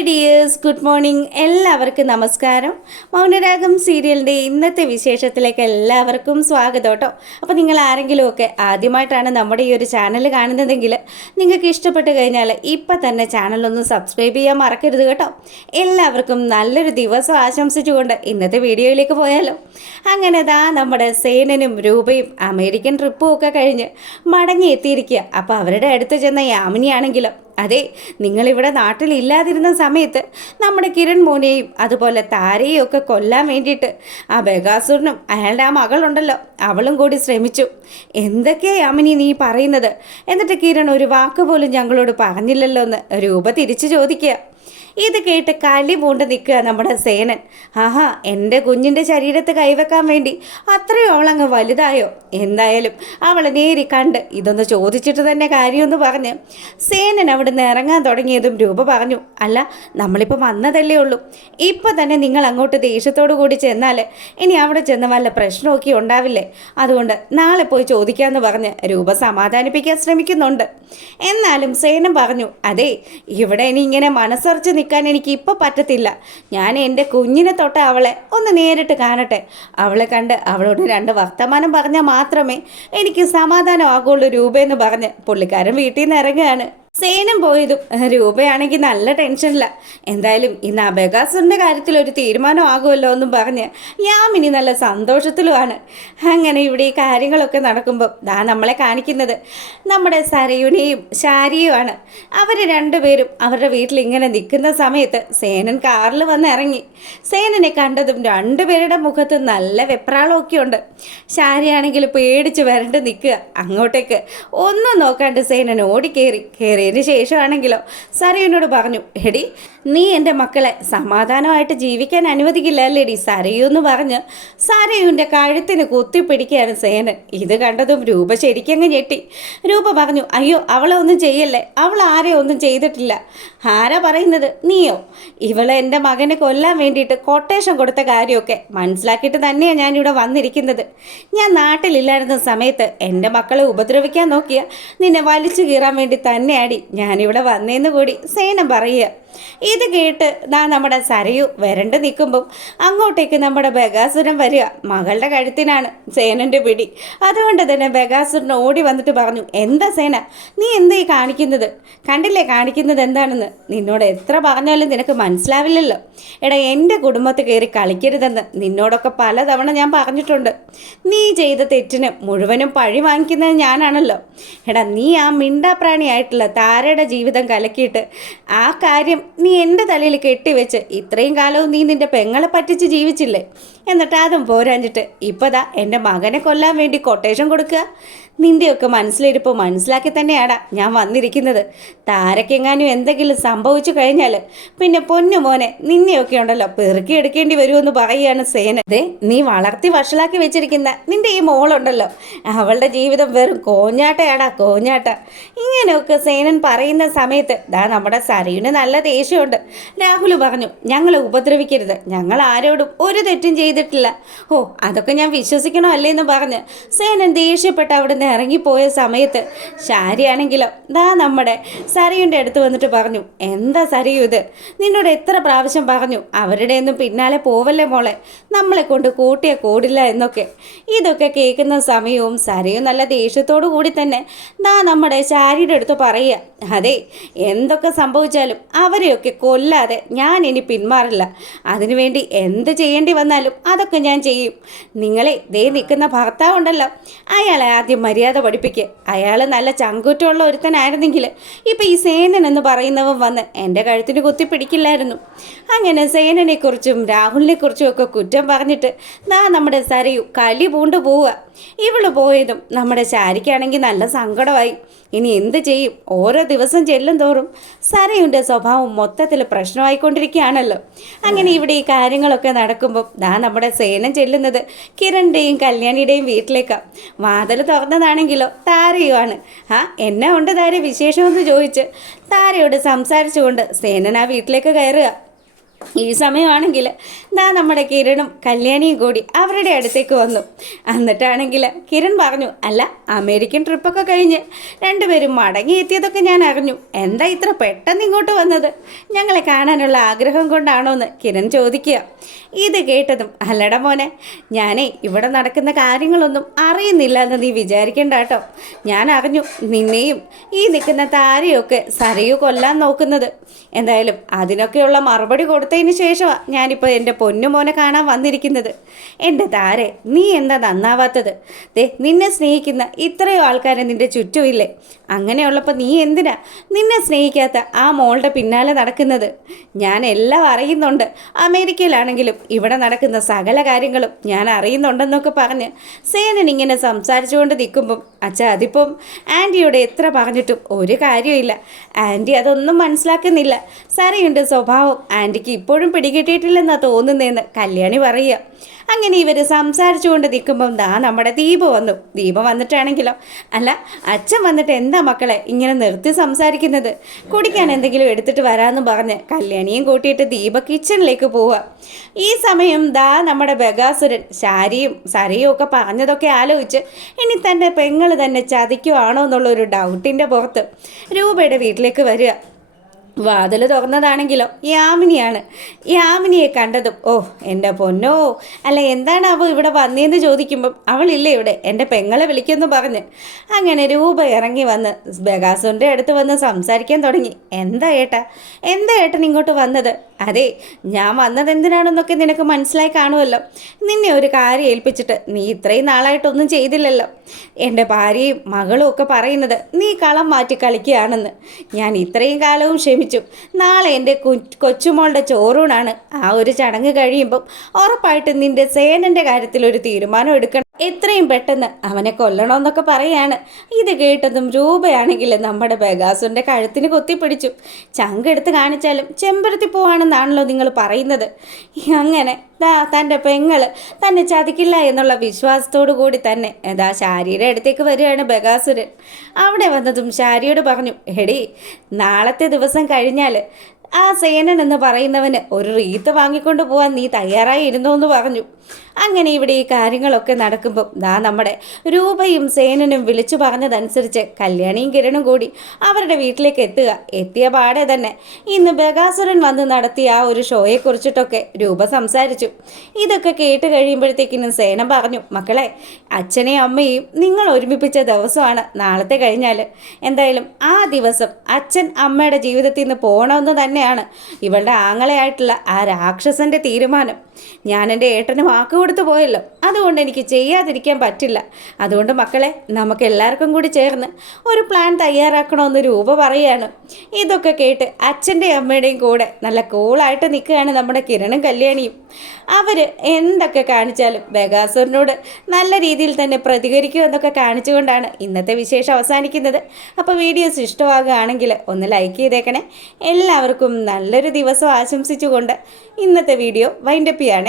Hi dears, good morning. എല്ലാവർക്കും നമസ്കാരം. മൗനരാഗം സീരിയലിൻ്റെ ഇന്നത്തെ വിശേഷത്തിലേക്ക് എല്ലാവർക്കും സ്വാഗതം കേട്ടോ. അപ്പോൾ നിങ്ങൾ ആരെങ്കിലുമൊക്കെ ആദ്യമായിട്ടാണ് നമ്മുടെ ഈ ഒരു ചാനൽ കാണുന്നതെങ്കിൽ നിങ്ങൾക്ക് ഇഷ്ടപ്പെട്ട് കഴിഞ്ഞാൽ ഇപ്പം തന്നെ ചാനലൊന്ന് സബ്സ്ക്രൈബ് ചെയ്യാൻ മറക്കരുത് കേട്ടോ. എല്ലാവർക്കും നല്ലൊരു ദിവസം ആശംസിച്ചുകൊണ്ട് ഇന്നത്തെ വീഡിയോയിലേക്ക് പോയാലോ. അങ്ങനെ നമ്മുടെ സേനനും രൂപയും അമേരിക്കൻ ട്രിപ്പും ഒക്കെ കഴിഞ്ഞ് മടങ്ങി എത്തിയിരിക്കുക. അപ്പോൾ അവരുടെ അടുത്ത് ചെന്ന യാമിനിയാണെങ്കിലും അതെ, നിങ്ങളിവിടെ നാട്ടിലില്ലാതിരുന്ന സമയത്ത് നമ്മുടെ കിരൺ മോനെയും അതുപോലെ താരയും ഒക്കെ കൊല്ലാൻ വേണ്ടിയിട്ട് ആ ബഗാസുരനും അയാളുടെ ആ മകളുണ്ടല്ലോ അവളും കൂടി ശ്രമിച്ചു. എന്തൊക്കെയാ യാമിനി നീ പറയുന്നത്? എന്നിട്ട് കിരൺ ഒരു വാക്ക് പോലും ഞങ്ങളോട് പറഞ്ഞില്ലല്ലോ എന്ന് രൂപ തിരിച്ചു ചോദിക്കുക. ഇത് കേട്ട് കലി പൂണ്ട് നിൽക്കുക നമ്മുടെ സേനൻ. ആഹാ, എൻ്റെ കുഞ്ഞിൻ്റെ ശരീരത്ത് കൈവെക്കാൻ വേണ്ടി അത്രയും അവളങ്ങ് വലുതായോ? എന്തായാലും അവളെ നേരി കണ്ട് ഇതൊന്ന് ചോദിച്ചിട്ട് തന്നെ കാര്യമെന്ന് പറഞ്ഞ് സേനൻ അവിടെ നിന്ന് ഇറങ്ങാൻ തുടങ്ങിയതും രൂപ പറഞ്ഞു, അല്ല നമ്മളിപ്പോൾ വന്നതല്ലേ ഉള്ളൂ, ഇപ്പം തന്നെ നിങ്ങൾ അങ്ങോട്ട് ദേഷ്യത്തോടു കൂടി ചെന്നാൽ ഇനി അവിടെ ചെന്ന് വല്ല പ്രശ്നമൊക്കെ ഉണ്ടാവില്ലേ? അതുകൊണ്ട് നാളെ പോയി ചോദിക്കാമെന്ന് പറഞ്ഞ് രൂപ സമാധാനിപ്പിക്കാൻ ശ്രമിക്കുന്നുണ്ട്. എന്നാലും സേനൻ പറഞ്ഞു, അതെ ഇവിടെ ഇനി ഇങ്ങനെ മനസ്സറിച്ച് നിൽക്കാൻ എനിക്ക് ഇപ്പോൾ പറ്റത്തില്ല. ഞാൻ എൻ്റെ കുഞ്ഞിനെ തൊട്ട് അവളെ ഒന്ന് നേരിട്ട് കാണട്ടെ. അവളെ കണ്ട് അവളോട് രണ്ട് വർത്തമാനം പറഞ്ഞാൽ മാത്രമേ എനിക്ക് സമാധാനമാകുള്ളൂ രൂപയെന്ന് പറഞ്ഞ് പുള്ളിക്കാരൻ വീട്ടിൽ നിന്ന് ഇറങ്ങുകയാണ്. സേനം പോയതും രൂപയാണെങ്കിൽ നല്ല ടെൻഷനില്ല. എന്തായാലും ഇന്ന് ബഗാസുരൻ്റെ കാര്യത്തിൽ ഒരു തീരുമാനം ആകുമല്ലോ എന്നും പറഞ്ഞ് യാമിനി നല്ല സന്തോഷത്തിലുമാണ്. അങ്ങനെ ഇവിടെ ഈ കാര്യങ്ങളൊക്കെ നടക്കുമ്പോൾ നമ്മളെ കാണിക്കുന്നത് നമ്മുടെ സരയുനെയും ശാരിയുമാണ്. അവർ രണ്ടുപേരും അവരുടെ വീട്ടിൽ ഇങ്ങനെ നിൽക്കുന്ന സമയത്ത് സേനൻ കാറിൽ വന്ന് ഇറങ്ങി. സേനനെ കണ്ടതും രണ്ടുപേരുടെ മുഖത്ത് നല്ല വെപ്രാളമൊക്കെ ഉണ്ട്. ശാരിയാണെങ്കിൽ പേടിച്ച് വരണ്ട് നിൽക്കുക. അങ്ങോട്ടേക്ക് ഒന്നും നോക്കാണ്ട് സേനൻ ഓടിക്കേറി അതിന് ശേഷമാണെങ്കിലോ സരയുനോട് പറഞ്ഞു, എടി നീ എൻ്റെ മക്കളെ സമാധാനമായിട്ട് ജീവിക്കാൻ അനുവദിക്കില്ല അല്ലേടി സരയു എന്ന് പറഞ്ഞ് സരയുൻ്റെ കഴുത്തിന് കുത്തിപ്പിടിക്കുകയാണ് സേനൻ. ഇത് കണ്ടതും രൂപ ശരിക്കങ്ങ് ഞെട്ടി. രൂപ പറഞ്ഞു, അയ്യോ അവളെ ഒന്നും ചെയ്യല്ലേ, അവൾ ആരെയും ഒന്നും ചെയ്തിട്ടില്ല. ആരാ പറയുന്നത്? നീയോ? ഇവളെ എൻ്റെ മകനെ കൊല്ലാൻ വേണ്ടിയിട്ട് കൊട്ടേഷൻ കൊടുത്ത കാര്യമൊക്കെ മനസ്സിലാക്കിയിട്ട് തന്നെയാണ് ഞാനിവിടെ വന്നിരിക്കുന്നത്. ഞാൻ നാട്ടിലില്ലായിരുന്ന സമയത്ത് എൻ്റെ മക്കളെ ഉപദ്രവിക്കാൻ നോക്കിയ നിന്നെ വലിച്ചു കീറാൻ വേണ്ടി തന്നെയാണ് ഞാനിവിടെ വന്നേന്ന് കൂടി സേനം പറയുക. ഇത് കേട്ട് നമ്മുടെ സരയു വരണ്ട് നിൽക്കുമ്പം അങ്ങോട്ടേക്ക് നമ്മുടെ ബഗാസുരൻ വരിക. മകളുടെ കഴുത്തിനാണ് സേനൻ്റെ പിടി. അതുകൊണ്ട് തന്നെ ബഗാസുരൻ ഓടി വന്നിട്ട് പറഞ്ഞു, എന്താ സേന നീ എന്താ ഈ കാണിക്കുന്നത്? കണ്ടില്ലേ കാണിക്കുന്നത് എന്താണെന്ന്? നിന്നോട് എത്ര പറഞ്ഞാലും നിനക്ക് മനസ്സിലാവില്ലല്ലോ. എടാ, എൻ്റെ കുടുംബത്തിൽ കയറി കളിക്കരുതെന്ന് നിന്നോടൊക്കെ പലതവണ ഞാൻ പറഞ്ഞിട്ടുണ്ട്. നീ ചെയ്ത തെറ്റിന് മുഴുവനും പഴി വാങ്ങിക്കുന്നത് ഞാനാണല്ലോ. എടാ, നീ ആ മിണ്ടാപ്രാണിയായിട്ടുള്ള താരയുടെ ജീവിതം കലക്കിയിട്ട് ആ കാര്യം നീ എൻ്റെ തലയിൽ കെട്ടിവെച്ച് ഇത്രയും കാലവും നീ നിൻ്റെ പെങ്ങളെ പറ്റിച്ച് ജീവിച്ചില്ലേ? എന്നിട്ട് അതും പോരാഞ്ഞിട്ട് ഇപ്പതാ എൻ്റെ മകനെ കൊല്ലാൻ വേണ്ടി കൊട്ടേഷൻ കൊടുക്കുക. നിൻ്റെയൊക്കെ മനസ്സിലിരിപ്പോൾ മനസ്സിലാക്കി തന്നെയാടാ ഞാൻ വന്നിരിക്കുന്നത്. താരക്കെങ്ങാനും എന്തെങ്കിലും സംഭവിച്ചു കഴിഞ്ഞാൽ പിന്നെ പൊന്നു മോനെ നിന്നെയൊക്കെ ഉണ്ടല്ലോ പെറുക്കി എടുക്കേണ്ടി വരുമെന്ന് പറയുകയാണ് സേന. അതെ, നീ വളർത്തി വഷളാക്കി വെച്ചിരിക്കുന്ന നിൻ്റെ ഈ മോളുണ്ടല്ലോ അവളുടെ ജീവിതം വെറും കോഞ്ഞാട്ടയാടാ, കോഞ്ഞാട്ട. ഇങ്ങനെയൊക്കെ സേനൻ പറയുന്ന സമയത്ത് നമ്മുടെ സരയുന് നല്ല ദേഷ്യമുണ്ട്. രാഹുൽ പറഞ്ഞു, ഞങ്ങളെ ഉപദ്രവിക്കരുത്, ഞങ്ങൾ ആരോടും ഒരു തെറ്റും ചെയ്തിട്ടില്ല. ഓ, അതൊക്കെ ഞാൻ വിശ്വസിക്കണോ അല്ലേന്ന് പറഞ്ഞ് സേനൻ ദേഷ്യപ്പെട്ട് അവിടെ നിന്ന് ഇറങ്ങിപ്പോയ സമയത്ത് ശാരിയാണെങ്കിലോ നമ്മുടെ സരയുടെ അടുത്ത് വന്നിട്ട് പറഞ്ഞു, എന്താ സരയു ഇത്? നിന്നോട് എത്ര പ്രാവശ്യം പറഞ്ഞു അവരുടെ ഒന്നും പിന്നാലെ പോവല്ലേ മോളെ, നമ്മളെ കൊണ്ട് കൂട്ടിയ കൂടില്ല എന്നൊക്കെ. ഇതൊക്കെ കേൾക്കുന്ന സമയവും സരയും നല്ല ദേഷ്യത്തോടു കൂടി തന്നെ നമ്മുടെ ശാരിയുടെ അടുത്ത് പറയുക, അതെ എന്തൊക്കെ സംഭവിച്ചാലും അവരെയൊക്കെ കൊല്ലാതെ ഞാൻ ഇനി പിന്മാറില്ല. അതിനുവേണ്ടി എന്ത് ചെയ്യേണ്ടി വന്നാലും അതൊക്കെ ഞാൻ ചെയ്യും. നിങ്ങളെ ദേ നിൽക്കുന്ന ഭർത്താവുണ്ടല്ലോ അയാളെ ആദ്യം മര്യാദ പഠിപ്പിക്കുക. അയാൾ നല്ല ചങ്കൂറ്റമുള്ള ഒരുത്തനായിരുന്നെങ്കിൽ ഇപ്പം ഈ സേനൻ എന്ന് പറയുന്നവൻ വന്ന് എൻ്റെ കഴുത്തിന് കുത്തിപ്പിടിക്കില്ലായിരുന്നു. അങ്ങനെ സേനനെക്കുറിച്ചും രാഹുലിനെക്കുറിച്ചും ഒക്കെ കുറ്റം പറഞ്ഞിട്ട് നമ്മുടെ സരയു കലി പൂണ്ടു പോവുക. ഇവള് പോയതും നമ്മുടെ ശാരിക്കാണെങ്കിൽ നല്ല സങ്കടമായി. ഇനി എന്ത് ചെയ്യും? ഓരോ ദിവസം ചെല്ലും തോറും സരയുടെ സ്വഭാവം മൊത്തത്തിൽ പ്രശ്നമായിക്കൊണ്ടിരിക്കുകയാണല്ലോ. അങ്ങനെ ഇവിടെ ഈ കാര്യങ്ങളൊക്കെ നടക്കുമ്പോൾ നമ്മുടെ സേനൻ ചെല്ലുന്നത് കിരണിൻ്റെയും കല്യാണിയുടെയും വീട്ടിലേക്കാണ്. വാതിൽ തുറന്നതാണെങ്കിലോ താരയുമാണ്. എന്നെ ഉണ്ട് താര വിശേഷമെന്ന് ചോദിച്ച് താരയോട് സംസാരിച്ചുകൊണ്ട് സേനൻ ആ വീട്ടിലേക്ക് കയറുക. ഈ സമയമാണെങ്കിൽ നമ്മുടെ കിരണും കല്യാണിയും കൂടി അവരുടെ അടുത്തേക്ക് വന്നു. എന്നിട്ടാണെങ്കിൽ കിരൺ പറഞ്ഞു, അല്ല അമേരിക്കൻ ട്രിപ്പൊക്കെ കഴിഞ്ഞ് രണ്ടുപേരും മടങ്ങിയെത്തിയതൊക്കെ ഞാൻ അറിഞ്ഞു. എന്താ ഇത്ര പെട്ടെന്ന് ഇങ്ങോട്ട് വന്നത്? ഞങ്ങളെ കാണാനുള്ള ആഗ്രഹം കൊണ്ടാണോ എന്ന് കിരൺ ചോദിക്കുക. ഇത് കേട്ടതും, അല്ലട മോനെ, ഞാനേ ഇവിടെ നടക്കുന്ന കാര്യങ്ങളൊന്നും അറിയുന്നില്ല എന്ന് നീ വിചാരിക്കണ്ട കേട്ടോ. ഞാൻ അറിഞ്ഞു നിന്നെയും ഈ നിൽക്കുന്ന താരയൊക്കെ സരയു കൊല്ലാൻ നോക്കുന്നത്. എന്തായാലും അതിനൊക്കെയുള്ള മറുപടി കൊടുത്തതിന് ശേഷമാണ് ഞാനിപ്പോൾ എൻ്റെ പൊന്നുമോനെ കാണാൻ വന്നിരിക്കുന്നത്. എൻ്റെ താരെ, നീ എന്താ നന്നാവാത്തത്? നിന്നെ സ്നേഹിക്കുന്ന ഇത്രയും ആൾക്കാരെ നിൻ്റെ ചുറ്റുമില്ലേ? അങ്ങനെയുള്ളപ്പോൾ നീ എന്തിനാ നിന്നെ സ്നേഹിക്കാത്ത ആ മോളുടെ പിന്നാലെ നടക്കുന്നത്? ഞാൻ എല്ലാം അറിയുന്നുണ്ട്. അമേരിക്കയിലാണെങ്കിലും ഇവിടെ നടക്കുന്ന സകല കാര്യങ്ങളും ഞാൻ അറിയുന്നുണ്ടെന്നൊക്കെ പറഞ്ഞ് സേനൻ ഇങ്ങനെ സംസാരിച്ചുകൊണ്ട് നിൽക്കുമ്പം, അച്ഛാ അതിപ്പം ആൻറ്റിയോട് എത്ര പറഞ്ഞിട്ടും ഒരു കാര്യമില്ല. ആൻറ്റി അതൊന്നും മനസ്സിലാക്കുന്നില്ല. സരയുടെ സ്വഭാവം ആൻറ്റിക്ക് ഇപ്പോഴും പിടികിട്ടിയിട്ടില്ലെന്നാണ് തോന്നുന്നതെന്ന് കല്യാണി പറയുക. അങ്ങനെ ഇവർ സംസാരിച്ചുകൊണ്ട് നിൽക്കുമ്പം നമ്മുടെ ദീപ വന്നു. ദീപ വന്നിട്ടാണെങ്കിലോ, അല്ല അച്ഛൻ വന്നിട്ട് എന്താ മക്കളെ ഇങ്ങനെ നിർത്തി സംസാരിക്കുന്നത്? കുടിക്കാൻ എന്തെങ്കിലും എടുത്തിട്ട് വരാമെന്ന് പറഞ്ഞ് കല്യാണിയും കൂട്ടിയിട്ട് ദീപ കിച്ചണിലേക്ക് പോവുക. ഈ സമയം നമ്മുടെ ബഗാസുരൻ ശാരിയും സരയും ഒക്കെ പറഞ്ഞതൊക്കെ ആലോചിച്ച് ഇനി തൻ്റെ പെങ്ങൾ തന്നെ ചതിക്കുവാണോ എന്നുള്ളൊരു ഡൗട്ടിൻ്റെ പുറത്ത് രൂപയുടെ വീട്ടിലേക്ക് വരിക. വാതിൽ തുറന്നതാണെങ്കിലോ യാമിനിയാണ്. യാമിനിയെ കണ്ടതും, ഓ എൻ്റെ പൊന്നോ, അല്ല എന്താണ് അവൾ ഇവിടെ വന്നതെന്ന് ചോദിക്കുമ്പം, അവളില്ലേ ഇവിടെ, എൻ്റെ പെങ്ങളെ വിളിക്കുമെന്ന് പറഞ്ഞ് അങ്ങനെ രൂപ ഇറങ്ങി വന്ന് ബഗാസുൻ്റെ അടുത്ത് വന്ന് സംസാരിക്കാൻ തുടങ്ങി. എന്താ ഏട്ടൻ ഇങ്ങോട്ട് വന്നത്? അതെ, ഞാൻ വന്നത് എന്തിനാണെന്നൊക്കെ നിനക്ക് മനസ്സിലായി കാണുമല്ലോ. നിന്നെ ഒരു കാര്യം ഏൽപ്പിച്ചിട്ട് നീ ഇത്രയും നാളായിട്ടൊന്നും ചെയ്തില്ലല്ലോ. എൻ്റെ ഭാര്യയും മകളും ഒക്കെ പറയുന്നത് നീ കളം മാറ്റി കളിക്കുകയാണെന്ന്. ഞാൻ ഇത്രയും കാലവും ക്ഷമിച്ചു. നാളെ എൻ്റെ കൊച്ചുമോളുടെ ചോറൂണാണ്. ആ ഒരു ചടങ്ങ് കഴിയുമ്പം ഉറപ്പായിട്ട് നിൻ്റെ സേനൻ്റെ കാര്യത്തിൽ ഒരു തീരുമാനം എടുക്കണം. എത്രയും പെട്ടെന്ന് അവനെ കൊല്ലണമെന്നൊക്കെ പറയാണ്. ഇത് കേട്ടതും രൂപയാണെങ്കിൽ നമ്മുടെ ബഗാസുൻ്റെ കഴുത്തിന് കൊത്തിപ്പിടിച്ചു. ചങ്കെടുത്ത് കാണിച്ചാലും ചെമ്പരത്തി പോവാണെന്നാണല്ലോ നിങ്ങൾ പറയുന്നത്. അങ്ങനെ തൻ്റെ പെങ്ങൾ തന്നെ ചതിക്കില്ല എന്നുള്ള വിശ്വാസത്തോടു കൂടി തന്നെ ശാരിയുടെ അടുത്തേക്ക് വരികയാണ് ബഗാസുരൻ. അവിടെ വന്നതും ശാരിയോട് പറഞ്ഞു, എടി നാളത്തെ ദിവസം കഴിഞ്ഞാൽ ആ സേനൻ എന്ന് പറയുന്നവന് ഒരു റീത്ത് വാങ്ങിക്കൊണ്ട് പോകാൻ നീ തയ്യാറായി ഇരുന്നോ എന്ന് പറഞ്ഞു. അങ്ങനെ ഇവിടെ ഈ കാര്യങ്ങളൊക്കെ നടക്കുമ്പം നമ്മുടെ രൂപയും സേനനും വിളിച്ചു പറഞ്ഞതനുസരിച്ച് കല്യാണിയും കിരണും കൂടി അവരുടെ വീട്ടിലേക്ക് എത്തിയ പാടെ തന്നെ ഇന്ന് ബഗാസുരൻ വന്ന് നടത്തിയ ആ ഒരു ഷോയെക്കുറിച്ചിട്ടൊക്കെ രൂപ സംസാരിച്ചു. ഇതൊക്കെ കേട്ട് കഴിയുമ്പോഴത്തേക്കിനും സേന പറഞ്ഞു, മക്കളെ, അച്ഛനെയും അമ്മയും നിങ്ങൾ ഒരുമിപ്പിച്ച ദിവസമാണ് നാളത്തെ കഴിഞ്ഞാൽ. എന്തായാലും ആ ദിവസം അച്ഛൻ അമ്മയുടെ ജീവിതത്തിൽ നിന്ന് പോകണമെന്ന് തന്നെയാണ് ഇവളുടെ ആങ്ങളെയായിട്ടുള്ള ആ രാക്ഷസൻ്റെ തീരുമാനം. ഞാൻ എൻ്റെ ഏട്ടന് വാക്ക് കൊടുത്തു പോയല്ലോ, അതുകൊണ്ട് എനിക്ക് ചെയ്യാതിരിക്കാൻ പറ്റില്ല. അതുകൊണ്ട് മക്കളെ, നമുക്ക് എല്ലാവർക്കും കൂടി ചേർന്ന് ഒരു പ്ലാൻ തയ്യാറാക്കണമെന്ന് രൂപ പറയുകയാണ്. ഇതൊക്കെ കേട്ട് അച്ഛൻ്റെയും അമ്മയുടെയും കൂടെ നല്ല കൂളായിട്ട് നിൽക്കുകയാണ് നമ്മുടെ കിരണും കല്യാണിയും. അവർ എന്തൊക്കെ കാണിച്ചാലും ബഗാസുരനോട് നല്ല രീതിയിൽ തന്നെ പ്രതികരിക്കുമെന്നൊക്കെ കാണിച്ചുകൊണ്ടാണ് ഇന്നത്തെ വിശേഷം അവസാനിക്കുന്നത്. അപ്പോൾ വീഡിയോസ് ഇഷ്ടമാകുകയാണെങ്കിൽ ഒന്ന് ലൈക്ക് ചെയ്തേക്കണേ. എല്ലാവർക്കും നല്ലൊരു ദിവസം ആശംസിച്ചുകൊണ്ട് ഇന്നത്തെ വീഡിയോ വൈൻഡപ്പ് ചെയ്യാണ്.